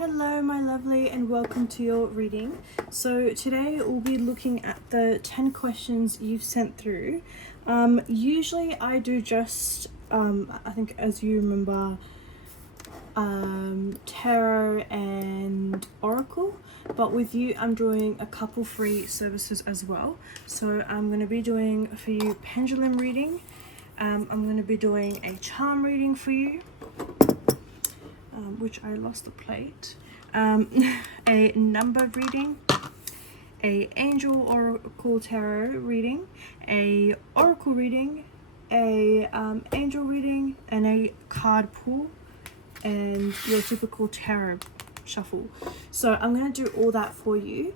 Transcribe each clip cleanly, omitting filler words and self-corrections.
Hello my lovely and welcome to your reading. So today we'll be looking at the 10 questions you've sent through. Usually I do just, I think as you remember, tarot and oracle, but with you I'm doing a couple free services as well. So I'm going to be doing for you pendulum reading, I'm going to be doing a charm reading for you, which I lost the plate, a number reading, a angel oracle tarot reading, a oracle reading, a angel reading, and a card pull, and your typical tarot shuffle. So I'm going to do all that for you.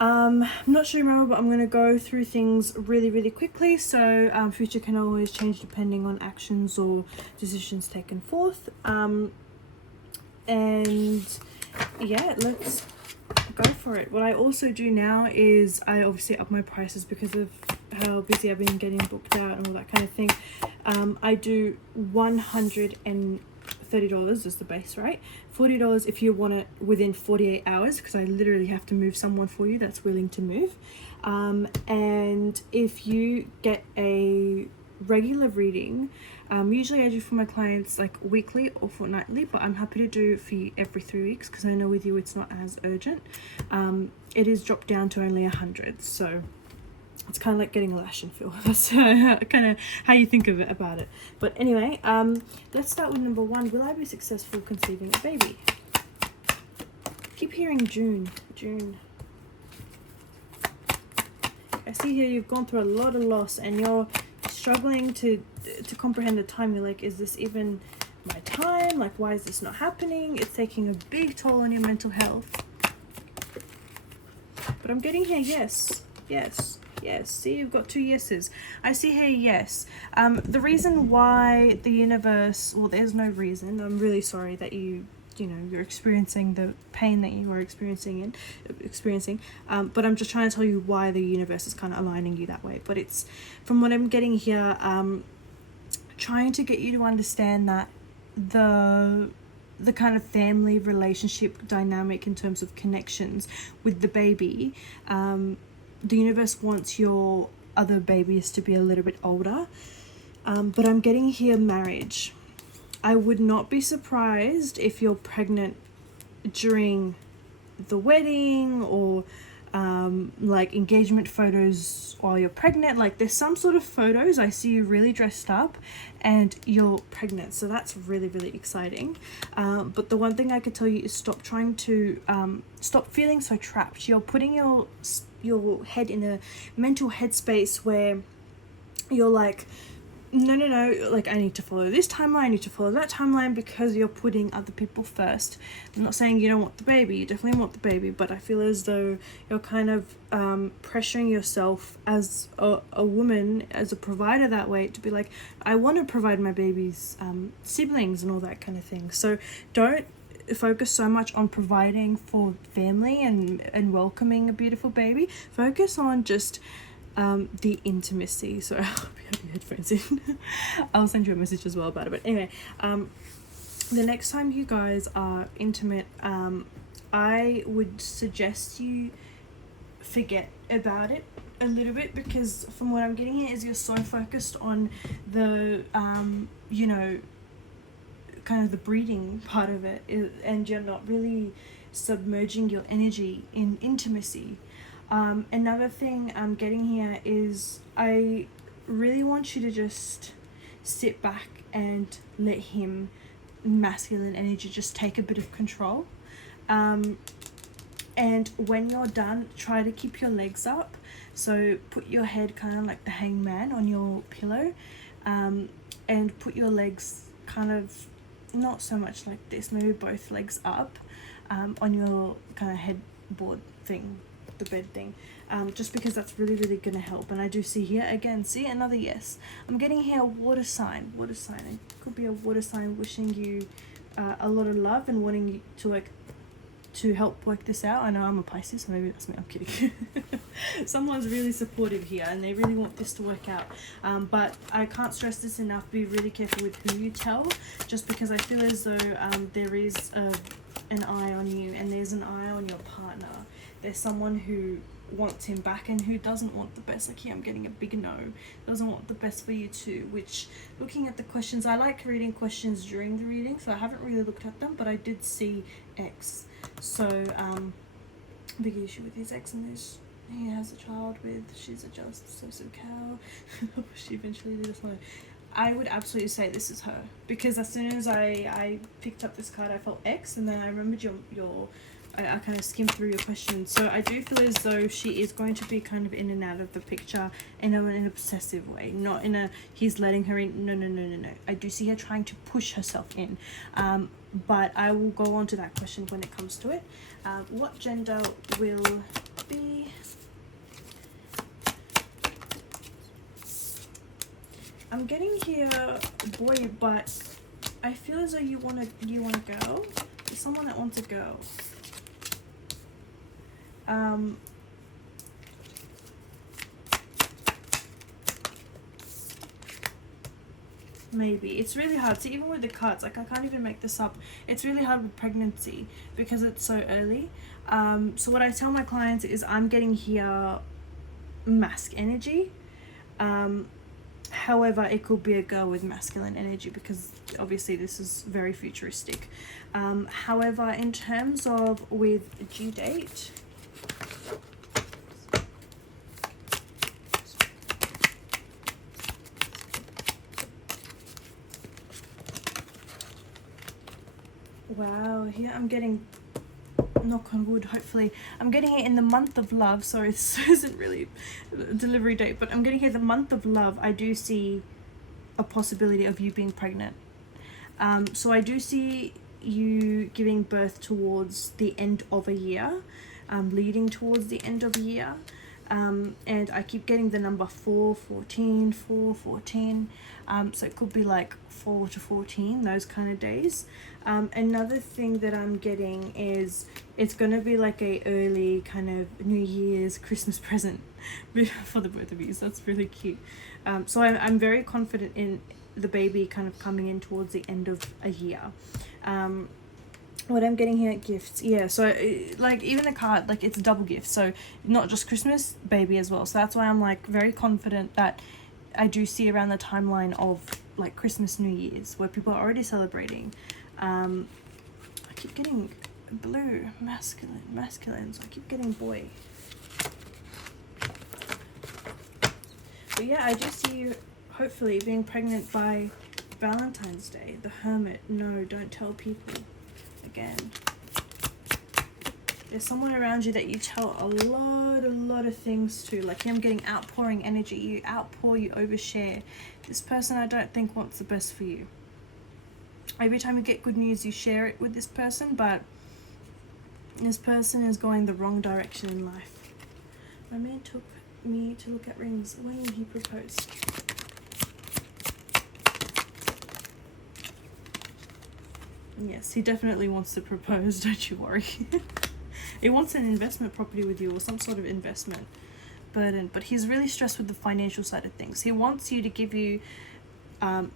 I'm not sure you remember, but I'm going to go through things really quickly, so future can always change depending on actions or decisions taken forth. And yeah, let's go for it. What I also do now is I obviously up my prices because of how busy I've been getting booked out and all that kind of thing. I do $130 is the base, right? $40 if you want it within 48 hours, because I literally have to move someone for you that's willing to move. And if you get a regular reading, usually I do for my clients like weekly or fortnightly, but I'm happy to do for you every 3 weeks because I know with you it's not as urgent. It is dropped down to only 100, so it's kind of like getting a lash and feel. That's kind of how you think of it about it. But anyway, let's start with number 1. Will I be successful conceiving a baby? Keep hearing June. I see here you've gone through a lot of loss and you're struggling to comprehend the time. You're like, is this even my time? Like, why is this not happening? It's taking a big toll on your mental health. But I'm getting here yes. See, you've got 2 yeses. I see here yes. The reason why the universe, well, there's no reason. I'm really sorry that you're experiencing the pain that you were experiencing, but I'm just trying to tell you why the universe is kind of aligning you that way. But it's, from what I'm getting here, trying to get you to understand that the kind of family relationship dynamic in terms of connections with the baby, the universe wants your other babies to be a little bit older, but I'm getting here marriage. I would not be surprised if you're pregnant during the wedding or like engagement photos while you're pregnant. Like, there's some sort of photos I see you really dressed up and you're pregnant, so that's really exciting. But the one thing I could tell you is stop trying to stop feeling so trapped. You're putting your head in a mental headspace where you're like, no, like, I need to follow this timeline, I need to follow that timeline, because you're putting other people first. I'm not saying you don't want the baby, you definitely want the baby, but I feel as though you're kind of pressuring yourself as a woman, as a provider that way, to be like, I want to provide my baby's siblings and all that kind of thing. So don't focus so much on providing for family and welcoming a beautiful baby. Focus on just the intimacy. So I hope you have your headphones in. I'll send you a message as well about it. But anyway, the next time you guys are intimate, I would suggest you forget about it a little bit, because from what I'm getting here is you're so focused on the kind of the breeding part of it, and you're not really submerging your energy in intimacy. Another thing I'm getting here is I really want you to just sit back and let him, masculine energy, just take a bit of control. And when you're done, try to keep your legs up. So put your head kind of like the hangman on your pillow, and put your legs kind of not so much like this, maybe both legs up, on your kind of headboard thing, the bed thing, just because that's really going to help. And I do see here again, see, another yes. I'm getting here water sign. It could be a water sign wishing you a lot of love and wanting you to help work this out. I know I'm a Pisces, so maybe that's me, I'm kidding. Someone's really supportive here and they really want this to work out, but I can't stress this enough. Be really careful with who you tell, just because I feel as though there is an eye on you, and there's an eye on your partner. There's someone who wants him back and who doesn't want the best. Like here I'm getting a big no, doesn't want the best for you too. Which, looking at the questions, I like reading questions during the reading, so I haven't really looked at them, but I did see X. So big issue with his ex, and this he has a child with, she's a just obsessive cow. She eventually did this one. I would absolutely say this is her, because as soon as I picked up this card I felt X, and then I remembered your I kind of skimmed through your questions. So I do feel as though she is going to be kind of in and out of the picture in an obsessive way, not in a he's letting her in. No. I do see her trying to push herself in, but I will go on to that question when it comes to it. What gender will be? I'm getting here boy, but I feel as though you want a girl. There's someone that wants a girl. Maybe it's really hard. See, even with the cards, like I can't even make this up. It's really hard with pregnancy because it's so early. So what I tell my clients is I'm getting here mask energy. However, it could be a girl with masculine energy because obviously this is very futuristic. However, in terms of with due date, wow, here I'm getting, knock on wood, hopefully, I'm getting it in the month of love. Sorry, this isn't really a delivery date, but I'm getting here the month of love. I do see a possibility of you being pregnant. So I do see you giving birth towards the end of a year, leading towards the end of a year. And I keep getting the number 4/14, 4/14. So it could be like 4 to 14, those kind of days. Another thing that I'm getting is it's going to be like a early kind of New Year's Christmas present for the both of you. So that's really cute. So I'm very confident in the baby kind of coming in towards the end of a year. What I'm getting here, gifts, yeah, so like even the card, like it's double gift, so not just Christmas, baby as well. So that's why I'm like very confident that I do see around the timeline of like Christmas, New Year's, where people are already celebrating. I keep getting blue, masculine, so I keep getting boy. But yeah, I do see you hopefully being pregnant by Valentine's Day. The Hermit, no, don't tell people. Again, there's someone around you that you tell a lot of things to. Like I'm getting outpouring energy. You outpour, you overshare. This person I don't think wants the best for you. Every time you get good news you share it with this person, but this person is going the wrong direction in life. My man took me to look at rings when he proposed. Yes, he definitely wants to propose, don't you worry. He wants an investment property with you or some sort of investment burden, but he's really stressed with the financial side of things. He wants you to give you,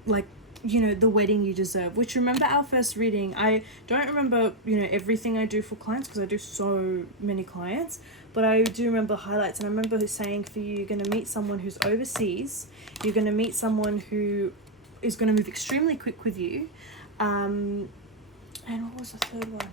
like, you know, the wedding you deserve, which remember our first reading, I don't remember, you know, everything I do for clients because I do so many clients, but I do remember highlights, and I remember saying for you, you're going to meet someone who's overseas, you're going to meet someone who is going to move extremely quick with you, and what was the third one?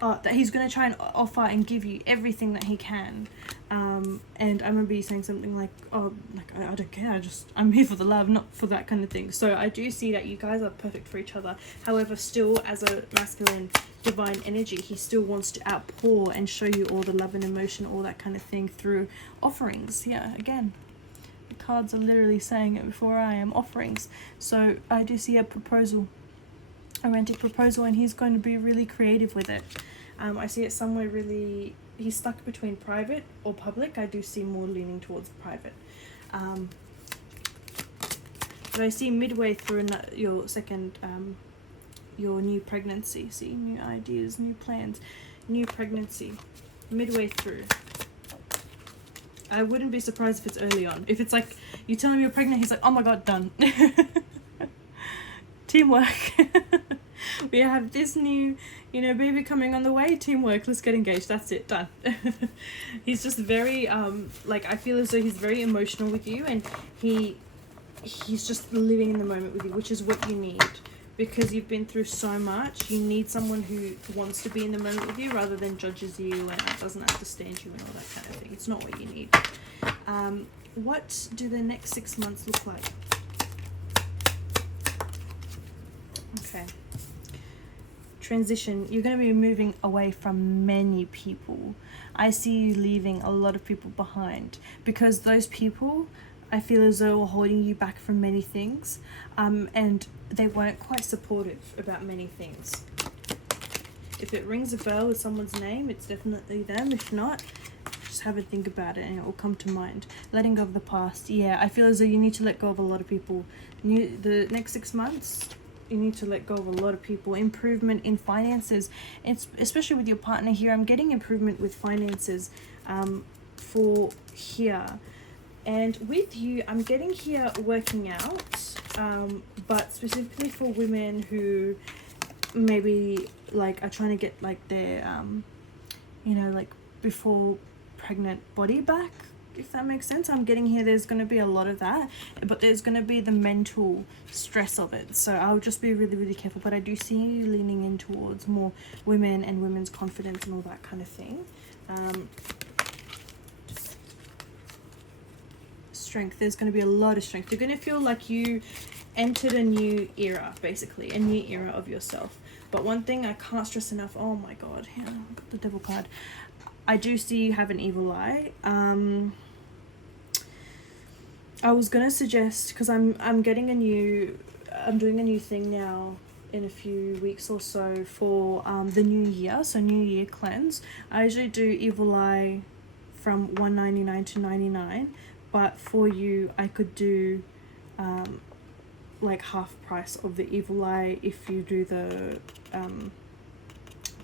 Oh, that he's going to try and offer and give you everything that he can. And I remember you saying something like, oh, like, I don't care, I'm here for the love, not for that kind of thing. So I do see that you guys are perfect for each other. However, still as a masculine divine energy, he still wants to outpour and show you all the love and emotion, all that kind of thing through offerings. Yeah, again, the cards are literally saying it before I am, offerings. So I do see a proposal. A romantic proposal, and he's going to be really creative with it. I see it somewhere really, he's stuck between private or public. I do see more leaning towards private. But I see midway through your second, your new pregnancy. See, new ideas, new plans, new pregnancy, midway through. I wouldn't be surprised if it's early on. If it's like, you tell him you're pregnant, he's like, oh my god, done. Teamwork. We have this new, baby coming on the way. Teamwork. Let's get engaged. That's it. Done. He's just very I feel as though he's very emotional with you, and he's just living in the moment with you, which is what you need. Because you've been through so much, you need someone who wants to be in the moment with you rather than judges you and doesn't understand you and all that kind of thing. It's not what you need. What do the next 6 months look like? Okay. Transition. You're going to be moving away from many people. I see you leaving a lot of people behind because those people, I feel as though, are holding you back from many things, and they weren't quite supportive about many things. If it rings a bell with someone's name, it's definitely them. If not, just have a think about it and it will come to mind. Letting go of the past. Yeah, I feel as though you need to let go of a lot of people. The next 6 months, you need to let go of a lot of people. Improvement in finances, especially with your partner here. I'm getting improvement with finances for here. And with you, I'm getting here working out, but specifically for women who maybe are trying to get their, before pregnant body back, if that makes sense. I'm getting here there's going to be a lot of that, but there's going to be the mental stress of it. So I'll just be really, really careful. But I do see you leaning in towards more women and women's confidence and all that kind of thing. Strength. There's going to be a lot of strength. You're going to feel like you entered a new era, basically a new era of yourself. But one thing I can't stress enough, oh my god, the devil card, I do see you have an evil eye. I was going to suggest, because I'm doing a new thing now in a few weeks or so for the new year, so New Year cleanse. I usually do evil eye from $1.99 to $99. But for you, I could do half price of the evil eye if you do the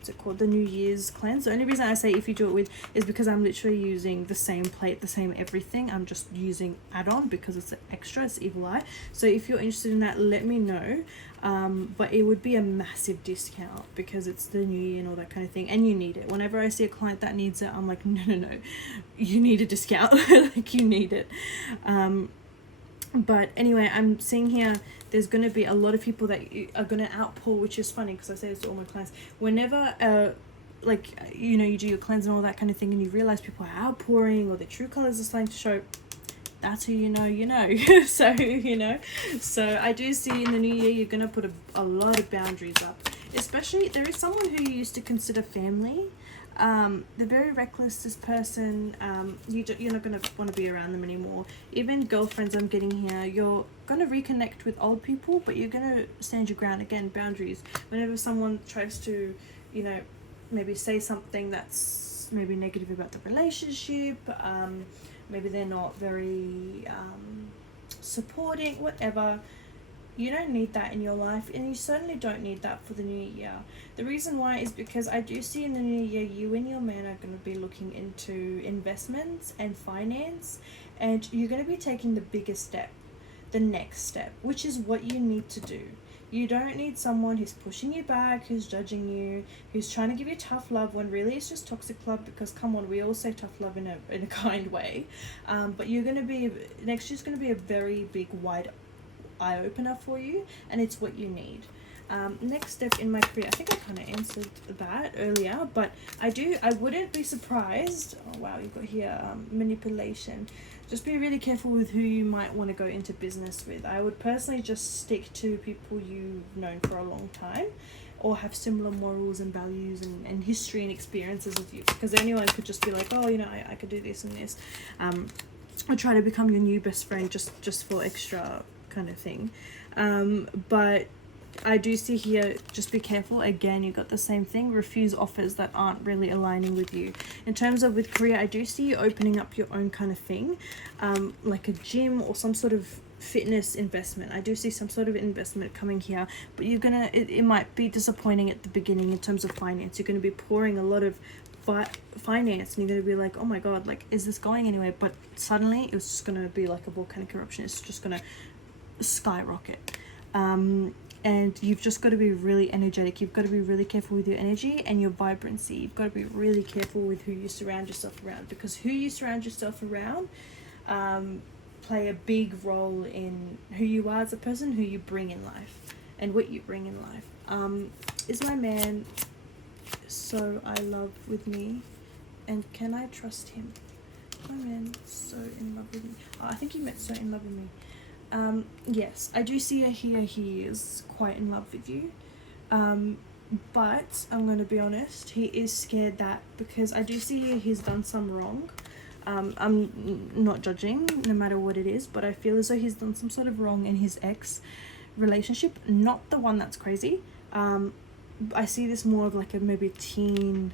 what's it called, the New Year's cleanse. The only reason I say if you do it with is because I'm literally using the same plate, the same everything. I'm just using add-on because it's an extra, it's evil eye. So if you're interested in that, let me know. But it would be a massive discount because it's the new year and all that kind of thing, and you need it. Whenever I see a client that needs it, I'm like, no, you need a discount. You need it. But anyway, I'm seeing here there's going to be a lot of people that are going to outpour, which is funny because I say this to all my clients. Whenever you do your cleanse and all that kind of thing, and you realize people are outpouring or their true colors are starting to show, that's who you know. So so I do see in the new year you're going to put a lot of boundaries up. Especially there is someone who you used to consider family. They're very reckless, this person. You're not going to want to be around them anymore. Even girlfriends I'm getting here, you're going to reconnect with old people, but you're going to stand your ground. Again, boundaries. Whenever someone tries to maybe say something that's maybe negative about the relationship, maybe they're not very supporting, whatever. You don't need that in your life, and you certainly don't need that for the new year. The reason why is because I do see in the new year you and your man are going to be looking into investments and finance, and you're going to be taking the biggest step, the next step, which is what you need to do. You don't need someone who's pushing you back, who's judging you, who's trying to give you tough love when really it's just toxic love, because come on, we all say tough love in a kind way. But next year's going to be a very big, wide eye-opener for you, and it's what you need. Next step in my career, I think I kind of answered that earlier, but I wouldn't be surprised. Oh wow, you've got here manipulation. Just be really careful with who you might want to go into business with. I would personally just stick to people you've known for a long time or have similar morals and values and history and experiences with you, because anyone could just be like, oh, I could do this and this, or try to become your new best friend just for extra kind of thing. But I do see here, just be careful. Again, you got the same thing. Refuse offers that aren't really aligning with you. In terms of with career, I do see you opening up your own kind of thing, like a gym or some sort of fitness investment. I do see some sort of investment coming here, but it might be disappointing at the beginning in terms of finance. You're going to be pouring a lot of finance, and you're going to be like, oh my god, like, is this going anywhere? But suddenly it's just going to be like a volcanic eruption. It's just going to skyrocket. And you've just got to be really energetic. You've got to be really careful with your energy and your vibrancy. You've got to be really careful with who you surround yourself around, because who you surround yourself around play a big role in who you are as a person, who you bring in life, and what you bring in life. Is my man so I love with me, and can I trust him? My man so in love with me. Oh, I think he meant so in love with me. Yes, I do see here he is quite in love with you. But I'm going to be honest, he is scared that, because I do see here he's done some wrong. I'm not judging, no matter what it is, but I feel as though he's done some sort of wrong in his ex relationship. Not the one that's crazy. I see this more of like a maybe teen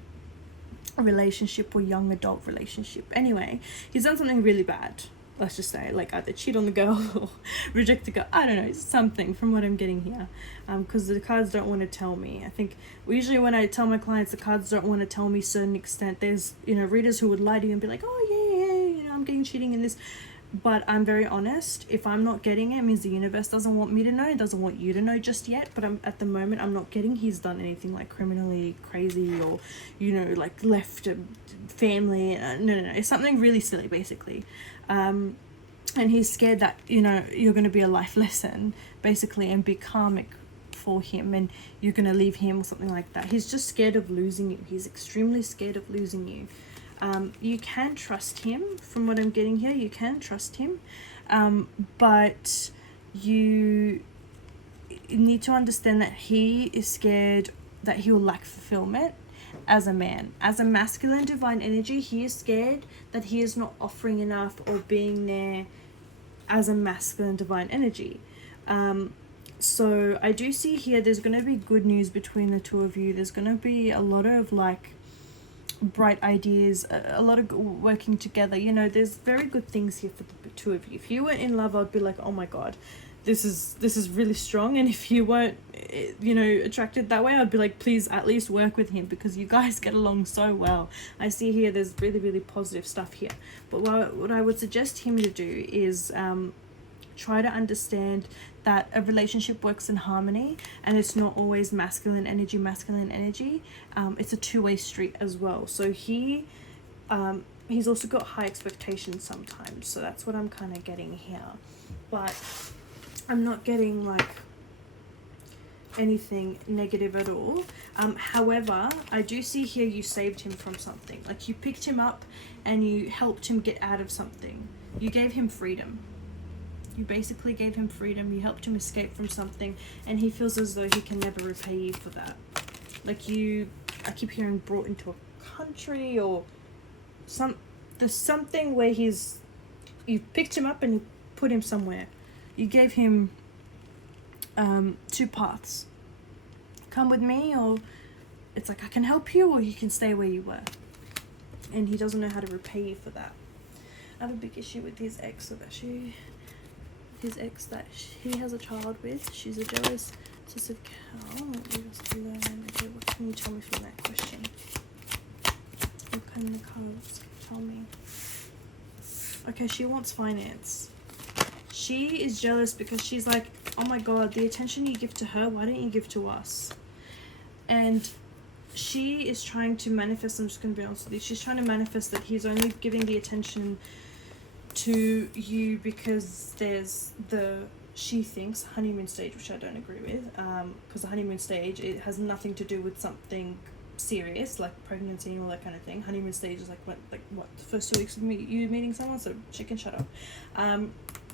relationship or young adult relationship. Anyway, he's done something really bad. Let's just say, like, either cheat on the girl or reject the girl. I don't know, something from what I'm getting here. Because the cards don't want to tell me. I think usually when I tell my clients, the cards don't want to tell me certain extent. There's, readers who would lie to you and be like, oh, yeah, I'm getting cheating in this. But I'm very honest. If I'm not getting it means the universe doesn't want me to know. It doesn't want you to know just yet. But at the moment, I'm not getting he's done anything like criminally crazy or, like left a family. No. It's something really silly, basically. And he's scared that, you're going to be a life lesson, basically, and be karmic for him, and you're going to leave him or something like that. He's just scared of losing you. He's extremely scared of losing you. You can trust him, from what I'm getting here. You can trust him. But you need to understand that he is scared that he will lack fulfillment as a man. As a masculine divine energy, he is scared that he is not offering enough or being there as a masculine divine energy. So I do see here there's going to be good news between the two of you. There's going to be a lot of like bright ideas, a lot of working together. There's very good things here for the two of you. If you weren't in love, I'd be like, oh my god, this is really strong. And if you weren't attracted that way, I'd be like, please at least work with him, because you guys get along so well. I see here there's really, really positive stuff here. But what I would suggest him to do is try to understand that a relationship works in harmony, and it's not always masculine energy. It's a two-way street as well. So he's also got high expectations sometimes. So that's what I'm kind of getting here. But I'm not getting like anything negative at all. However, I do see here you saved him from something. Like, you picked him up and you helped him get out of something. You gave him freedom. You basically gave him freedom. You helped him escape from something, and he feels as though he can never repay you for that. Like, I keep hearing brought into a country, or there's something where you picked him up and you put him somewhere. You gave him two paths. Come with me, or it's like, I can help you, or you can stay where you were. And he doesn't know how to repay you for that. I have a big issue with his ex, his ex that he has a child with. She's a jealous, possessive cow. Let us learn. Okay, what can you tell me from that question? What can the cards tell me? Okay, she wants finance. She is jealous because she's like, oh my god, the attention you give to her, why don't you give to us? And she is trying to manifest, I'm just going to be honest with you, she's trying to manifest that he's only giving the attention to you because there's she thinks honeymoon stage, which I don't agree with, because the honeymoon stage, it has nothing to do with something serious like pregnancy and all that kind of thing. Honeymoon stage is like what the first 2 weeks of you meeting someone, so chicken shut up.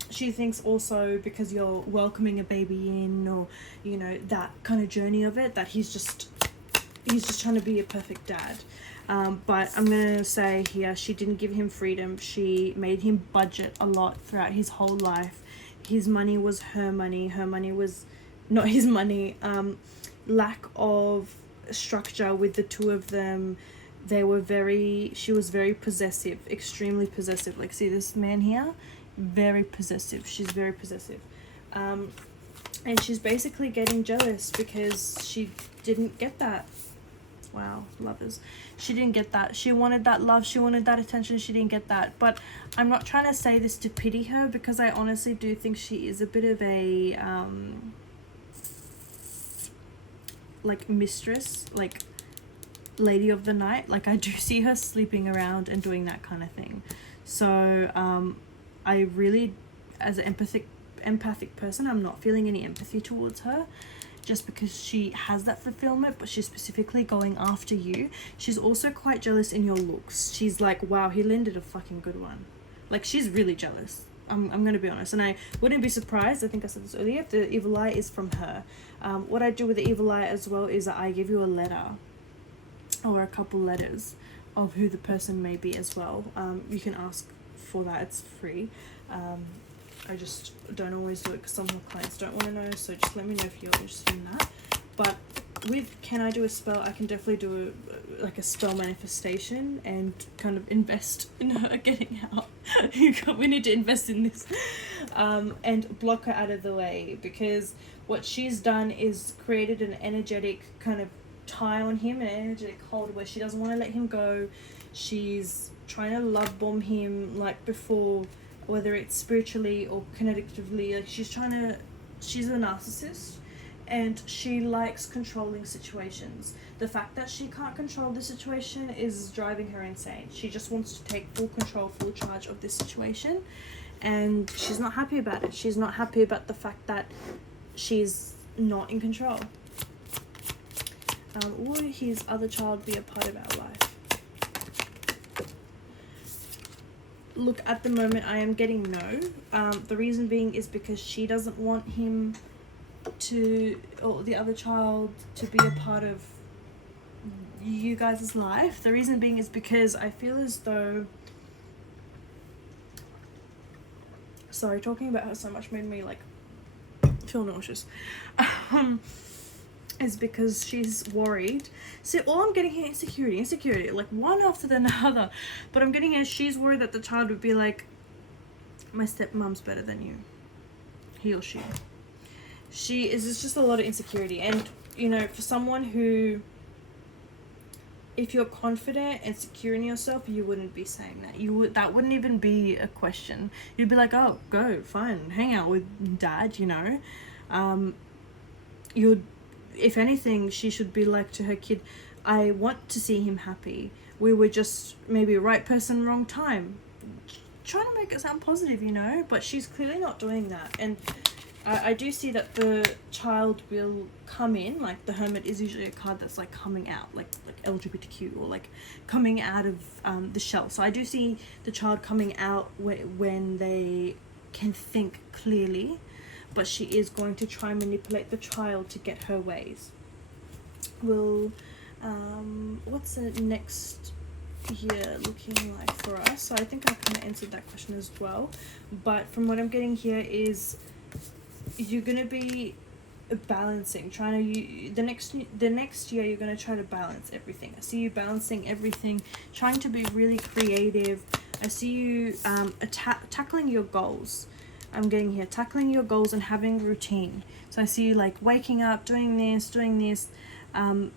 She thinks also because you're welcoming a baby in, or that kind of journey of it, that he's just trying to be a perfect dad. But I'm gonna say here, she didn't give him freedom. She made him budget a lot throughout his whole life. His money was her money was not his money. Lack of structure with the two of them. She was very possessive, extremely possessive. Like, see this man here, very possessive. She's very possessive. And she's basically getting jealous because she didn't get that. Wow, lovers. She didn't get that. She wanted that love. She wanted that attention. She didn't get that. But I'm not trying to say this to pity her, because I honestly do think she is a bit of a like mistress, like lady of the night. Like I do see her sleeping around and doing that kind of thing. So I really, as an empathic person, I'm not feeling any empathy towards her, just because she has that fulfillment, but she's specifically going after you. She's also quite jealous in your looks. She's like, wow, he landed a fucking good one. Like, she's really jealous. I'm gonna be honest, and I wouldn't be surprised, I think I said this earlier, if the evil eye is from her. What I do with the evil eye as well is that I give you a letter or a couple letters of who the person may be as well. You can ask for that, it's free. I just don't always do it because some of my clients don't want to know, so just let me know if you're interested in that. But with can I do a spell, I can definitely do like a spell manifestation and kind of invest in her getting out. We need to invest in this, and block her out of the way, because what she's done is created an energetic kind of tie on him, an energetic hold where she doesn't want to let him go. She's trying to love bomb him like before, whether it's spiritually or kinetically. Like she's a narcissist, and she likes controlling situations. The fact that she can't control the situation is driving her insane. She just wants to take full control, full charge of this situation, and she's not happy about it. She's not happy about the fact that she's not in control. Will his other child be a part of our life? Look, at the moment I am getting no. The reason being is because she doesn't want him to, or the other child, to be a part of you guys' life. The reason being is because I feel as though, sorry, talking about her so much made me like feel nauseous. Is because she's worried. See, all I'm getting here, insecurity, like one after the other. But I'm getting here, she's worried that the child would be like, my stepmom's better than you. He or she. There's just a lot of insecurity. And, you know, for someone who, if you're confident and secure in yourself, you wouldn't be saying that. That wouldn't even be a question. You'd be like, oh, go, fine, hang out with dad, you know. If anything, she should be like to her kid, I want to see him happy. We were just maybe right person, wrong time. Trying to make it sound positive, you know, but she's clearly not doing that. And I do see that the child will come in, like the Hermit is usually a card that's like coming out, like LGBTQ, or like coming out of the shell. So I do see the child coming out when they can think clearly. But she is going to try and manipulate the child to get her ways. What's the next year looking like for us? So I think I kind of answered that question as well. But from what I'm getting here is you're going to be balancing, the next year you're going to try to balance everything. I see you balancing everything, trying to be really creative. I see you tackling your goals. I'm getting here, tackling your goals and having routine. So I see you like waking up, doing this, and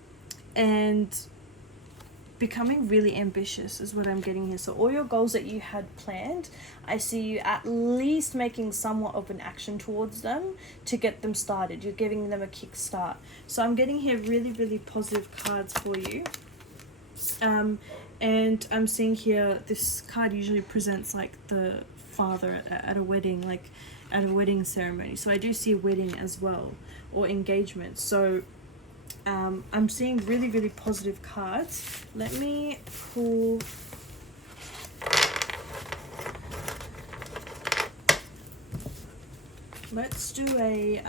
becoming really ambitious is what I'm getting here. So all your goals that you had planned, I see you at least making somewhat of an action towards them to get them started. You're giving them a kickstart. So I'm getting here really, really positive cards for you. And I'm seeing here, this card usually presents like the father at a wedding, like at a wedding ceremony. So I do see a wedding as well, or engagement. So I'm seeing really, really positive cards. Let me pull let's do a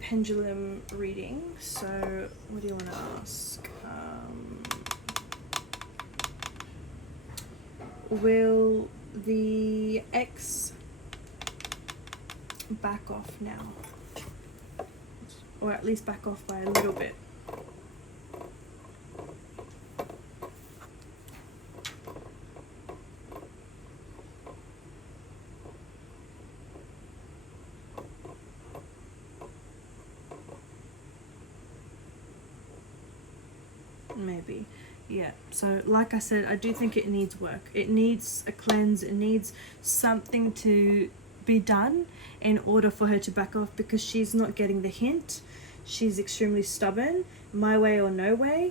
pendulum reading. So what do you want to ask? Will the ex back off now? Or at least back off by a little bit? Maybe. Yeah, so like I said, I do think it needs work. It needs a cleanse. It needs something to be done in order for her to back off, because she's not getting the hint. She's extremely stubborn. My way or no way.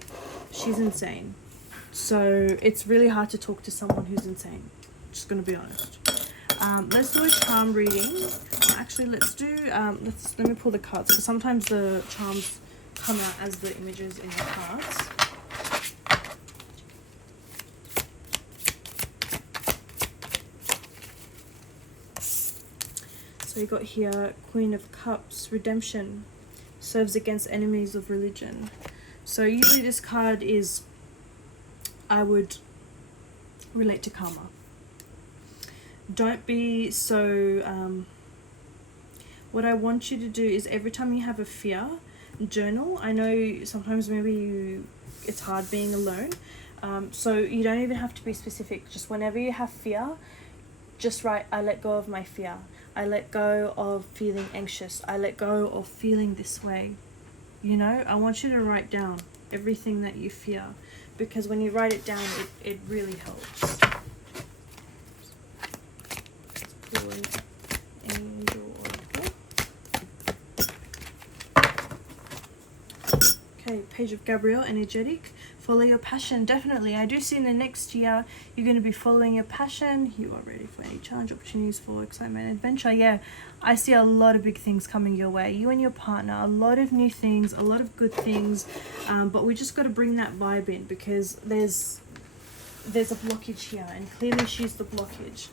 She's insane. So it's really hard to talk to someone who's insane. Just gonna be honest. Let's do a charm reading. Actually, let's do. Let me pull the cards, because sometimes the charms come out as the images in the cards. So you got here Queen of Cups, redemption, serves against enemies of religion. So usually this card is, I would relate to karma. Don't be so, what I want you to do is every time you have a fear, journal. I know sometimes maybe it's hard being alone. So you don't even have to be specific. Just whenever you have fear, just write, I let go of my fear. I let go of feeling anxious. I let go of feeling this way. You know, I want you to write down everything that you fear, because when you write it down, it really helps. Pull an angel oracle. Okay, Page of Gabriel, energetic. Follow your passion. Definitely. I do see in the next year you're going to be following your passion. You are ready for any challenge, opportunities for excitement and adventure. Yeah, I see a lot of big things coming your way. You and your partner, a lot of new things, a lot of good things. But we just got to bring that vibe in, because there's a blockage here, and clearly she's the blockage.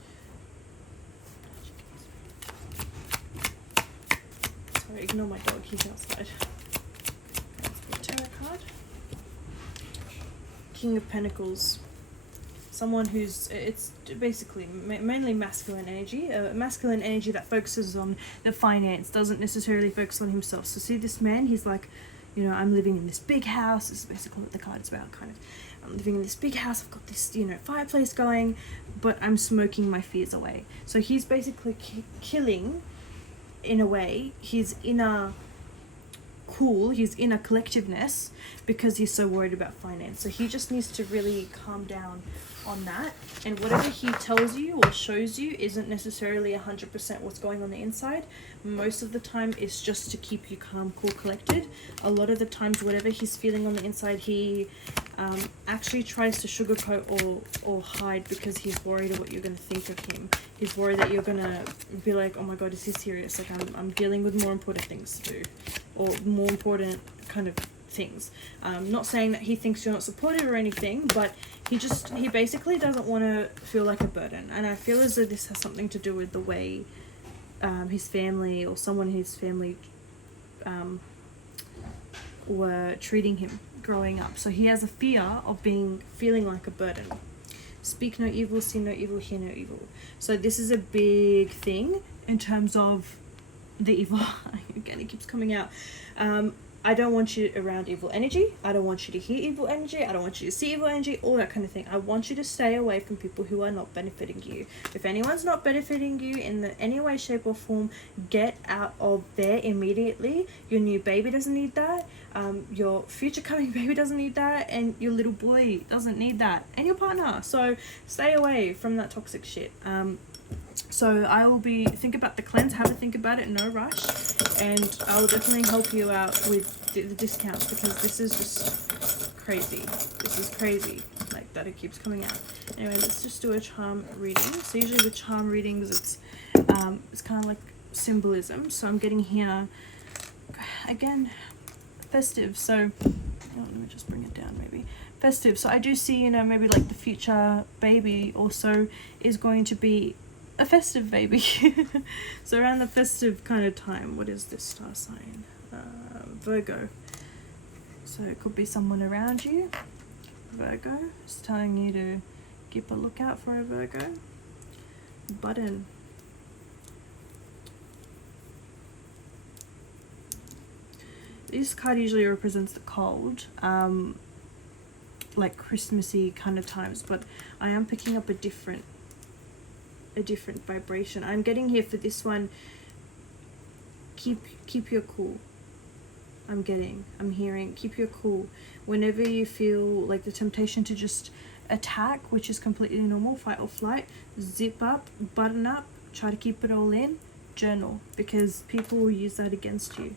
Sorry, ignore my dog. He's outside. Tarot card. King of Pentacles. Someone who's, it's basically mainly masculine energy. Masculine energy that focuses on the finance, doesn't necessarily focus on himself. So see this man, he's like, you know, I'm living in this big house. This is basically what the card's about, kind of. I'm living in this big house. I've got this, you know, fireplace going, but I'm smoking my fears away. So he's basically killing, in a way, his inner his inner collectiveness, because he's so worried about finance. So he just needs to really calm down on that, and whatever he tells you or shows you isn't necessarily 100% what's going on the inside. Most of the time it's just to keep you calm, cool, collected. A lot of the times whatever he's feeling on the inside, he actually tries to sugarcoat or hide, because he's worried of what you're going to think of him. He's worried that you're going to be like, oh my god, is he serious? Like, I'm dealing with more important things to do, or more important kind of things. Not saying that he thinks you're not supportive or anything, but he basically doesn't want to feel like a burden. And I feel as though this has something to do with the way his family, or someone in his family were treating him growing up. So he has a fear of feeling like a burden. Speak no evil, see no evil, hear no evil. So this is a big thing in terms of the evil. Again, it keeps coming out. I don't want you around evil energy. I don't want you to hear evil energy. I don't want you to see evil energy, all that kind of thing. I want you to stay away from people who are not benefiting you. If anyone's not benefiting you in any way, shape or form, get out of there immediately. Your new baby doesn't need that. Your future coming baby doesn't need that. And your little boy doesn't need that. And your partner. So stay away from that toxic shit. So I will think about the cleanse, have a think about it, no rush, and I will definitely help you out with the discounts, because this is just crazy. This is crazy, like that it keeps coming out. Anyway, let's just do a charm reading. So usually with charm readings, it's kind of like symbolism. So I'm getting here, again, festive. So let me just bring it down maybe. Festive. So I do see, you know, maybe like the future baby also is going to be a festive baby. So around the festive kind of time, what is this star sign? Virgo. So it could be someone around you. Virgo. It's telling you to keep a lookout for a Virgo. Button. This card usually represents the cold, like Christmassy kind of times, but I am picking up a different vibration. I'm getting here for this one, keep your cool. I'm hearing keep your cool. Whenever you feel like the temptation to just attack, which is completely normal, fight or flight, zip up, button up, try to keep it all in, journal, because people will use that against you.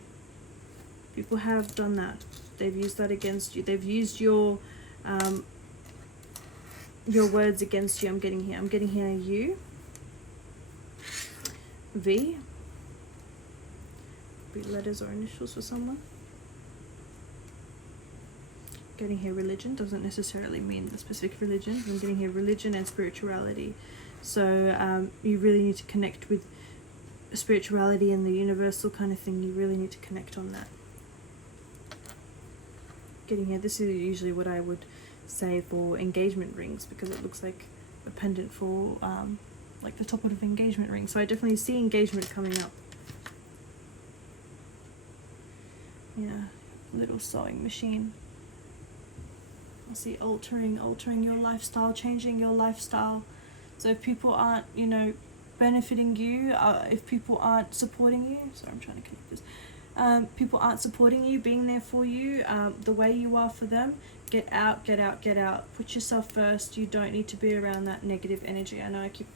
People have done that. They've used that against you. They've used your words against you. I'm getting here U, V, be letters or initials for someone. Getting here religion, doesn't necessarily mean a specific religion. I'm getting here religion and spirituality. So you really need to connect with spirituality and the universal kind of thing. You really need to connect on that. Getting here, this is usually what I would say for engagement rings, because it looks like a pendant for like the top of an engagement ring. So I definitely see engagement coming up. Yeah, little sewing machine. I see altering your lifestyle, changing your lifestyle. So if people aren't, you know, benefiting you, if people aren't supporting you, sorry, I'm trying to connect this. People aren't supporting you, being there for you, the way you are for them, get out, get out, get out. Put yourself first. You don't need to be around that negative energy. I know I keep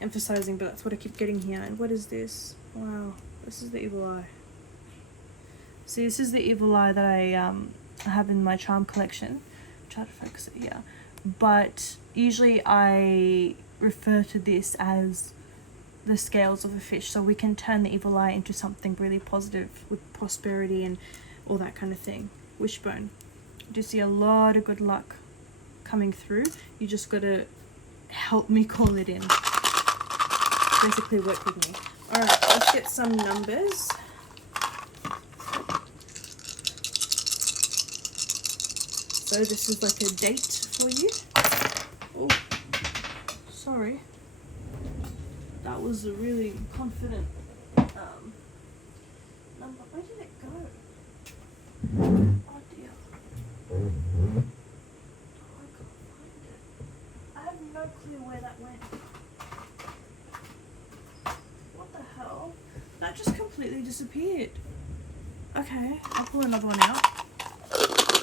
emphasizing, but that's what I keep getting here. And what is this? Wow, this is the evil eye. See, this is the evil eye that I have in my charm collection. Try to focus it here. But usually I refer to this as the scales of a fish, so we can turn the evil eye into something really positive with prosperity and all that kind of thing. Wishbone. I do see a lot of good luck coming through. You just got to help me call it in. Basically work with me. Alright, let's get some numbers. So this is like a date for you. Oh, sorry. That was a really confident number. Where did it go? Oh dear. Oh, I can't find it. I have no clue where that went. What the hell? That just completely disappeared. Okay, I'll pull another one out.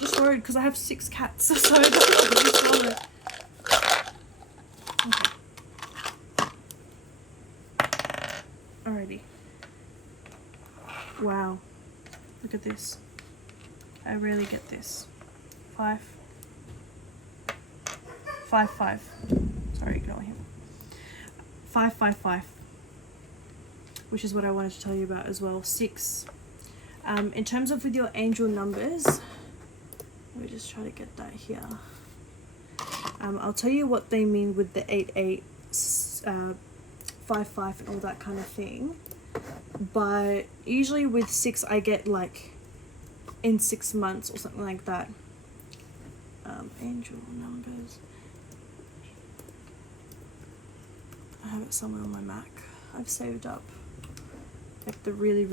Just worried because I have 6 cats, so I just saw it. Okay. Alrighty. Wow. Look at this. I rarely get this. 5. 5, 5. Sorry, ignore him. 5, 5, 5. Which is what I wanted to tell you about as well. 6. In terms of with your angel numbers, let me just try to get that here. I'll tell you what they mean with the 8, 8, 5, 5 and all that kind of thing. But usually with 6 I get like in 6 months or something like that. Angel numbers. I have it somewhere on my Mac. I've saved up like the really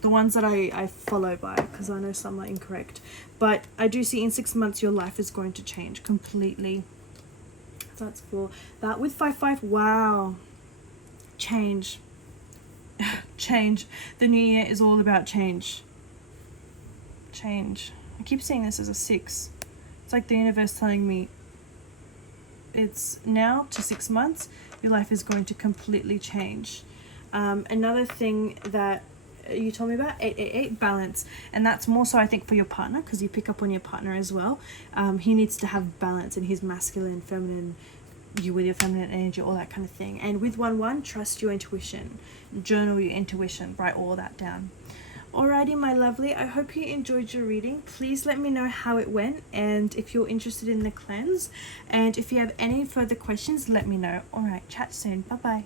the ones that I follow by, because I know some are incorrect. But I do see in 6 months your life is going to change completely. So that's cool. That with 5, 5, wow. Change. Change. The new year is all about change. Change. I keep seeing this as a 6. It's like the universe telling me it's now to 6 months, your life is going to completely change. Another thing that you told me about, 888, balance, and that's more so I think for your partner, because you pick up on your partner as well. He needs to have balance in his masculine, feminine, you with your feminine energy, all that kind of thing. And with 1-1, trust your intuition, journal your intuition, write all that down. Alrighty, my lovely, I hope you enjoyed your reading. Please let me know how it went, and if you're interested in the cleanse, and if you have any further questions, let me know. Alright, chat soon. Bye bye.